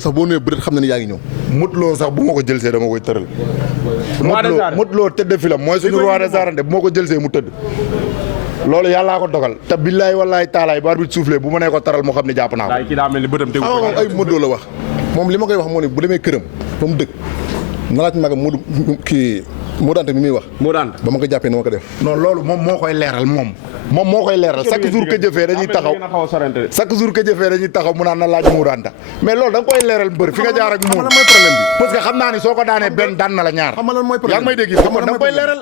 sax boo nee bëreet xam na ne yaa ngi ñëw. Modou Lo sax bu ma ko jëlsee dama koy tëral. Modou Lo tëdd fi la mooy suñu roi des arènes bu ma ko jëlsee mu tëdd. loolu yàllaa ko dogal te billaay wallaay taalaay bu arbitre soufflé bu ma nee ko taral moo xam ne jàpp naa ko. ay Modou Lo la wax moom li ma koy wax moo ne bu demee këram ba mu dëkk na laaj magam Modou kii Modou Anta mi muy wax. Modou Anta ba ma ko jàppee na ma ko def. non loolu moom moo koy leeral moom moo koy leeral chaque jour que jëfee dañuy taxaw mu naan na laaj Modou Anta mais loolu da nga koy leeral mbër fi nga jaar ak moom mooy problème bi parce que xam naa ni soo ko daanee benn daan na la ñaar yaa ngi may dégg xam nga da nga koy leeral